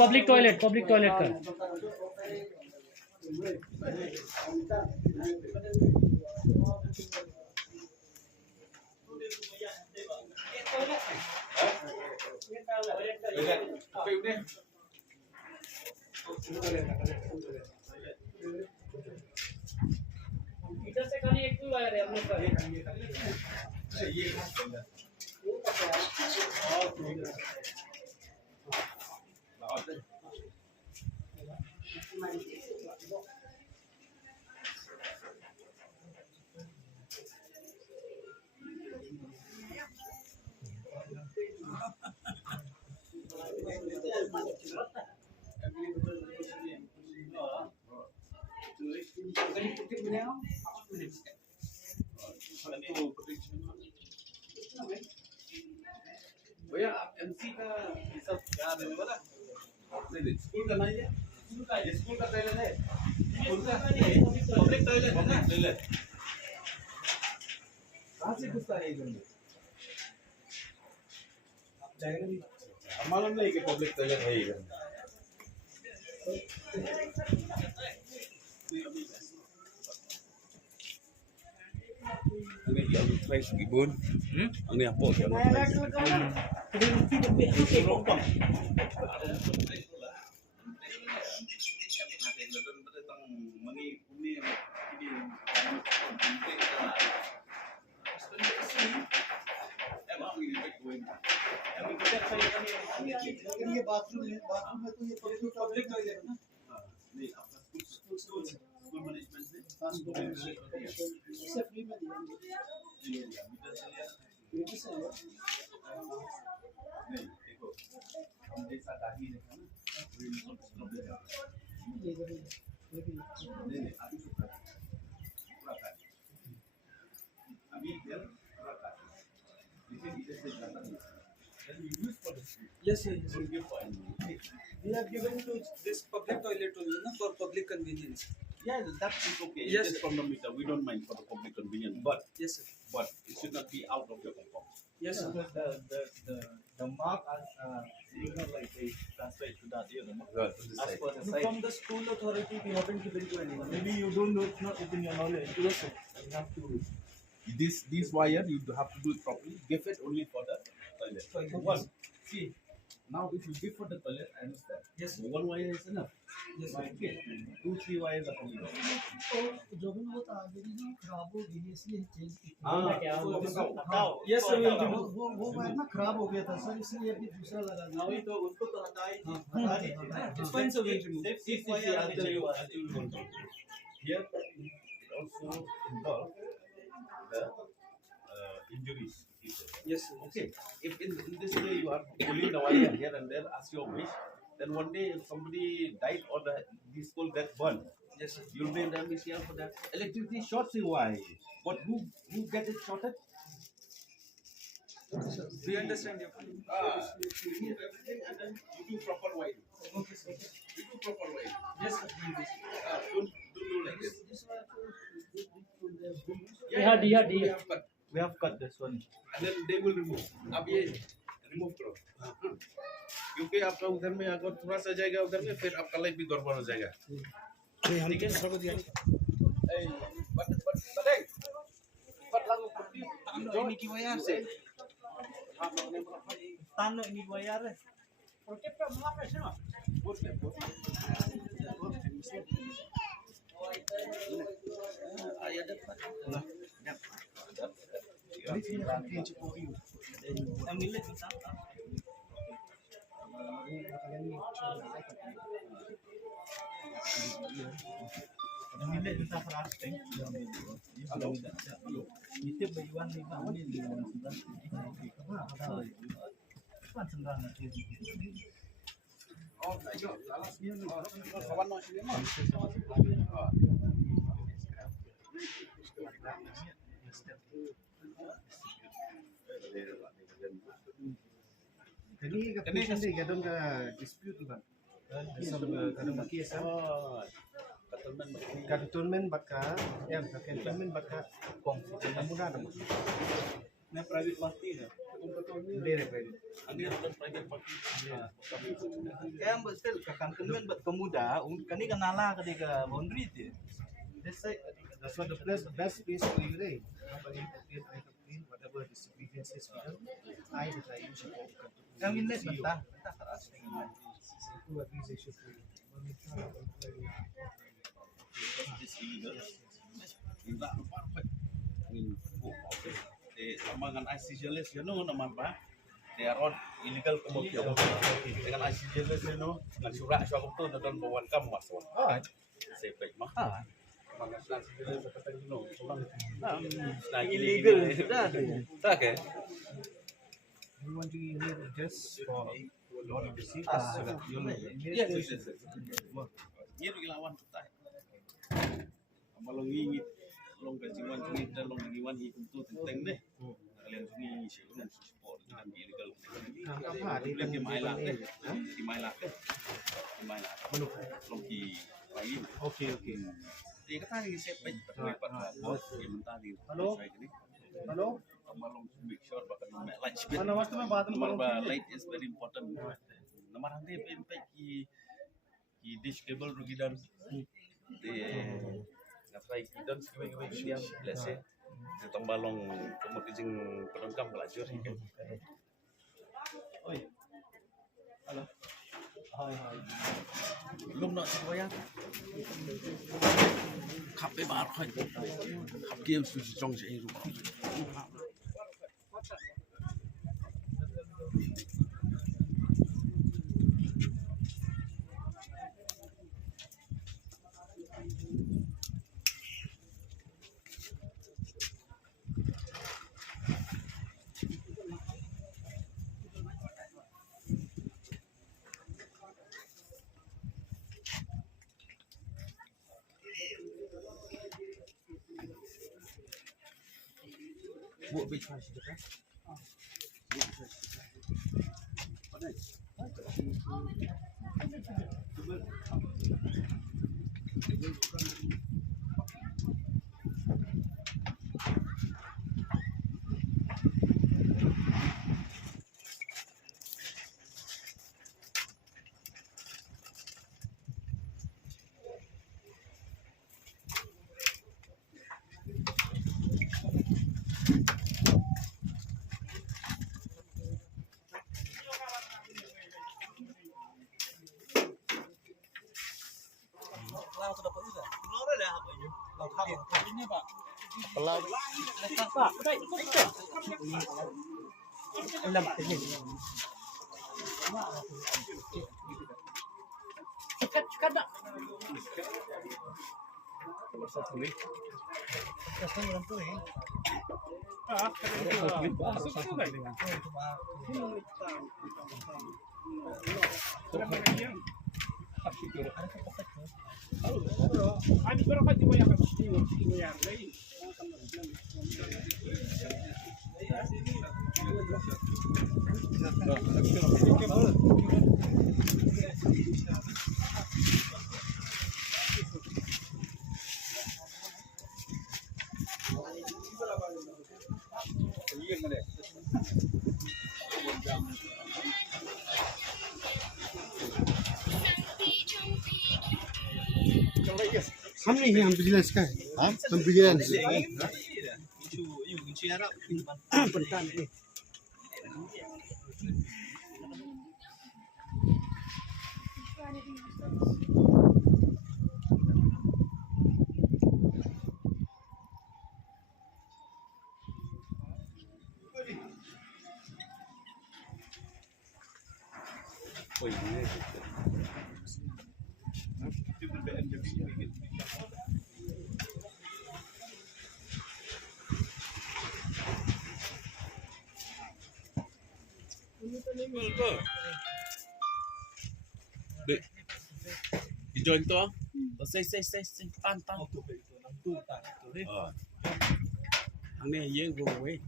Public toilet का इधर से खाली एक ही वायर है हम लोग का भैया एमसी का ये सब क्या देने वाला नहीं स्कूल का नहीं है स्कूल का टॉयलेट है स्कूल का पब्लिक टॉयलेट है ना टॉयलेट कहाँ से घुसता है इधर में मालूम नहीं कि पब्लिक टॉयलेट है इधर ini dia try segibun ini apa ya ये बाथरूम में तो ये पब्लिक टॉयलेट है ना नहीं आपका स्कूल मैनेजमेंट में इसे फ्री में दिया नहीं देखो हम जैसा दाही देखा ना नहीं अभी पूरा काट अभी इधर पूरा काट इसे से जाता नहीं Yes, we have given to this public toilet only, no, for public convenience. Yeah, that is okay. Yes, Just from the meter, we don't mind for the public convenience, but Yes, sir. it should not be out of your compound. Yes, sir. The mark like they translate to that year, as per the No, site. from the school authority, we haven't given to anyone. Maybe you don't know, it's not within your knowledge. Yes, sir. You have to. This wire you have to do it properly. Give it only for the toilet. Toilet. One. See, now if you give for the toilet, I understand. Yes, sir. One wire is enough. Yes, But sir. okay, 2-3 wires are only enough. तो जो भी वो आगे जो खराब हो गई है इसलिए चेंज की Yes, sir, we'll वो remove. वो वायर ना खराब हो गया था सर इसलिए अभी दूसरा लगा दिया Now तो उसको तो हटा ही हटा दीजिए। It's fine, sir, we'll remove. See, I'll tell you. Here it also involve the injuries. Yes, sir. Okay, if in this way you are pulling the wire here and there as your wish, then one day if somebody died or the school get burned, Yes, sir. you'll be in the MBCR for that. Electricity shorts you, why? But who get it shorted? We understand your point. Remove everything and then you do proper wiring. Okay, sir. You do proper wiring. Yes, sir. We'll do so. Don't do like this. This one D We have cut. We have cut this one. And then they will remove. अब ये remove करो. क्योंकि आपका उधर में अगर थोड़ा सा जाएगा उधर में फिर आपका लाइफ भी गड़बड़ हो जाएगा. ठीक है ना? But lagu pergi. तानो ini की wire से Tano ini bayar. Ayah dapat. Ambil kita. Ambil kita plastik. Itu bayuan ni kan ni bayuan sudah. Kan sembilan nanti. Oh, ayo, lalas dia ni. Kawan nak sini mah. Kani kasi gadon ka dispute ba? Kadang maki sa cantonment baka, yan, cantonment baka kung muna na mo. Na private masti na. Ini adalah private party. Kaya mbak still kakan kan buat pemuda, kani kanala ketika boundary itu. That's what the best place for you there. Nobody complain, I complain, whatever disobedience is for them. I decide you should go. Kami net bantah keras. Itu organization itu. This illegal. Tidak apa-apa. Dengan ICJLS, nama apa? They are all illegal kemudian. Dengan ICJLS, dengan surat syawab tu dan bawan kamu masuk. Saya baik mah. Illegal sudah. Tak ke? You want to hear just for Lord of the Sea? Yes. Ini lawan kita. Kalau ngingit, long kajian cungit dan long ngiwan hitung tu tentang deh. Kalian sungi sih dan support dengan illegal. Di Mailah deh, di Mailah deh, di Mailah. Long di lain. Okay. Dia kata ni saya baik pada bos yang mentah di. Hello. Malong make sure bahkan light speed. Mana waktu mana bahat Nomor light is very important. Nomor nanti pempe ki dish cable rugi dan ngapai dan sebagai siang biasa. Kita balong kemudian penongkam pelajur. Oi. Halo. Hai. Belum nak semuanya. Kape bar kau. Game suci jong je itu. Buat beach mana sih kan? Lao sudah dapat juga. Lao dah apa ini? Lao kap ini pak. Pelau. Pak, kita. Ulam ini. Cekat tak? Satu ni. Kasih orang tu ni. हमने ही हम विजिलेंस का है हम vigilance Pentan ni. Oh ini. Dek, join tu, say, tan. Ang ni yang go away.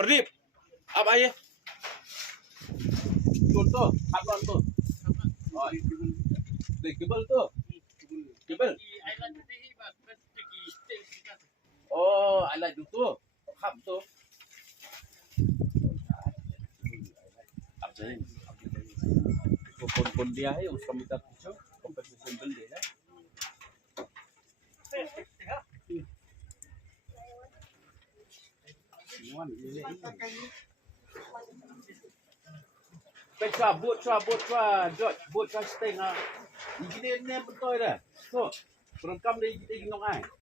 Perdip, apa ya? Contoh, apa tu? Oh, Kebal tu. Kebal. Oh, I like itu. Hap tu. Apa ni? Kon dia hai usah minta kucing. Competition bel dia. Petra, buat George, buat steng ah. Ini ni betul dah. So, perangkam dia kita ginong ai.